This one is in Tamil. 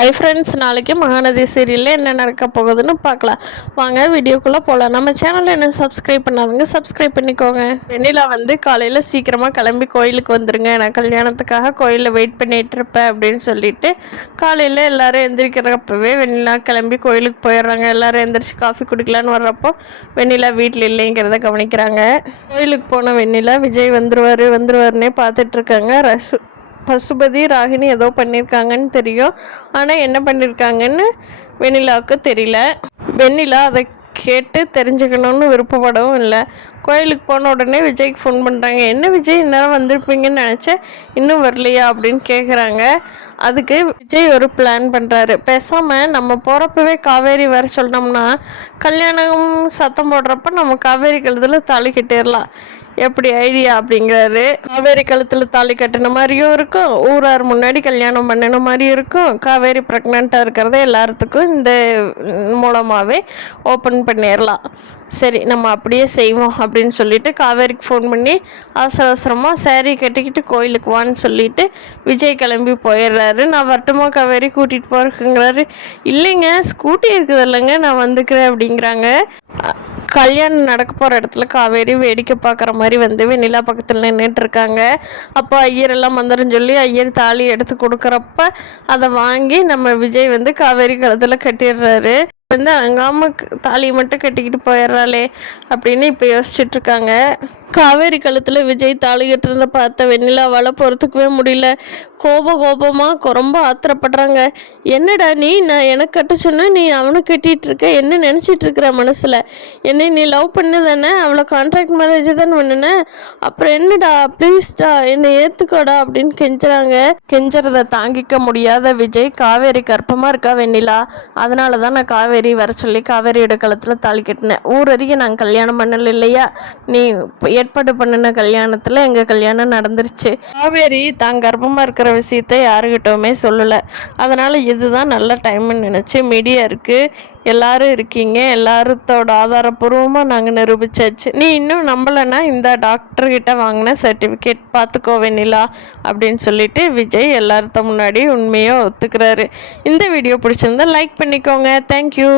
ஹை ஃப்ரெண்ட்ஸ், நாளைக்கு மகாநதி சீரியலில் என்ன நடக்க போகுதுன்னு பார்க்கலாம். வாங்க வீடியோக்குள்ளே போகலாம். நம்ம சேனலில் என்ன சப்ஸ்கிரைப் பண்ணாதுங்க, சப்ஸ்கிரைப் பண்ணிக்கோங்க. வெண்ணிலா காலையில் சீக்கிரமாக கிளம்பி கோயிலுக்கு வந்துடுங்க, நான் கல்யாணத்துக்காக கோயிலில் வெயிட் பண்ணிகிட்டு இருப்பேன் அப்படின்னு சொல்லிட்டு காலையில் எல்லோரும் எந்திரிக்கிறப்பவே வெண்ணிலா கிளம்பி கோயிலுக்கு போயிடுறாங்க. எல்லோரும் எந்திரிச்சு காஃபி குடிக்கலான்னு வர்றப்போ வெண்ணிலா வீட்டில் இல்லைங்கிறத கவனிக்கிறாங்க. கோயிலுக்கு போன வெண்ணிலா விஜய் வந்துருவாருன்னே பார்த்துட்ருக்காங்க. பசுபதி ராகினி ஏதோ பண்ணியிருக்காங்கன்னு தெரியும், ஆனால் என்ன பண்ணியிருக்காங்கன்னு வெண்ணிலாவுக்கு தெரியல. வெண்ணிலா அதை கேட்டு தெரிஞ்சுக்கணுன்னு விருப்பப்படவும் இல்லை. கோயிலுக்கு போன உடனே விஜய்க்கு ஃபோன் பண்ணுறாங்க. என்ன விஜய் இந்நேரம் வந்திருப்பீங்கன்னு நினச்சேன், இன்னும் வரலையா அப்படின்னு கேட்குறாங்க. அதுக்கு விஜய் ஒரு பிளான் பண்ணுறாரு. பேசாமல் நம்ம போகிறப்பவே காவேரி வர சொன்னோம்னா கல்யாணம் சத்தம் போடுறப்ப நம்ம காவேரி கழுத்தில் தாலி கட்டிடலாம், எப்படி ஐடியா அப்படிங்கிறாரு. காவேரி கழுத்தில் தாலி கட்டின மாதிரியும் இருக்கும், ஊரார் முன்னாடி கல்யாணம் பண்ணின மாதிரியும் இருக்கும். காவேரி ப்ரெக்னெண்ட்டாக இருக்கிறத எல்லாத்துக்கும் இந்த மூலமாகவே ஓப்பன் பண்ணிடலாம். சரி, நம்ம அப்படியே செய்வோம் அப்படின்னு சொல்லிட்டு காவேரிக்கு ஃபோன் பண்ணி அவசரமாக சேரீ கட்டிக்கிட்டு கோயிலுக்கு வான்னு சொல்லிட்டு விஜய் கிளம்பி போயிடுறாரு. நான் வரட்டுமா காவேரி, கூட்டிகிட்டு போகிறக்குங்கிறாரு. இல்லைங்க, ஸ்கூட்டி இருக்குது இல்லைங்க, நான் வந்துக்கிறேன் அப்படிங்கிறாங்க. கல்யாணம் நடக்க போகிற இடத்துல காவேரி வேடிக்கை பார்க்குற மாதிரி வெண்ணிலா பக்கத்தில் நின்றுட்டு இருக்காங்க. அப்போ ஐயரெல்லாம் வந்துடும் சொல்லி ஐயர் தாலி எடுத்து கொடுக்குறப்ப அதை வாங்கி நம்ம விஜய் காவேரி கழுத்தில் கட்டிடுறாரு. அங்காமல் தாலியை மட்டும் கட்டிக்கிட்டு போயிடுறாளே அப்படின்னு இப்போ யோசிச்சுட்ருக்காங்க. காவேரி கழுத்தில் விஜய் தாலி கட்டுறத பார்த்த வெண்ணிலாவால் பொறுத்துக்கவே முடியல. கோபமாக ரொம்ப ஆத்திரப்படுறாங்க. என்னடா நான் எனக்கு கட்ட சொன்ன, நீ அவனை கட்டிகிட்டு இருக்க, என்ன நினச்சிட்டு இருக்கிற மனசில்? என்னை நீ லவ் பண்ணு தானே, அவளை கான்ட்ராக்ட் மேரேஜ் தான் பண்ணுனேன், அப்புறம் என்னடா ப்ளீஸ்டா என்னை ஏற்றுக்கோடா அப்படின்னு கெஞ்சுறாங்க. கெஞ்சறதை தாங்கிக்க முடியாத விஜய், காவேரி கர்ப்பமாக இருக்கா வெண்ணிலா, அதனால தான் நான் காவேரி வர சொல்லி காவேரியோட கழுத்தில் தாலி கட்டினேன். ஊரறிய நாங்கள் கல்யாணம் பண்ணல இல்லையா, நீ ஏற்பாடு பண்ணின கல்யாணத்தில் எங்கள் கல்யாணம் நடந்துருச்சு. காவேரி தான் கர்ப்பமாக இருக்கிற விஷயத்த யாருக்கிட்டவுமே சொல்லலை. அதனால் இதுதான் நல்ல டைம்னு நினச்சி மீடியா இருக்குது, எல்லாரும் இருக்கீங்க, எல்லாருத்தோட ஆதாரப்பூர்வமாக நாங்கள் நிரூபித்தாச்சு. நீ இன்னும் நம்பலைன்னா இந்த டாக்டர்கிட்ட வாங்கின சர்டிஃபிகேட் பார்த்துக்கோ வெண்ணிலா அப்படின்னு சொல்லிட்டு விஜய் எல்லார்த்த முன்னாடி உண்மையாக ஒத்துக்கிறாரு. இந்த வீடியோ பிடிச்சிருந்தா லைக் பண்ணிக்கோங்க. தேங்க்யூ.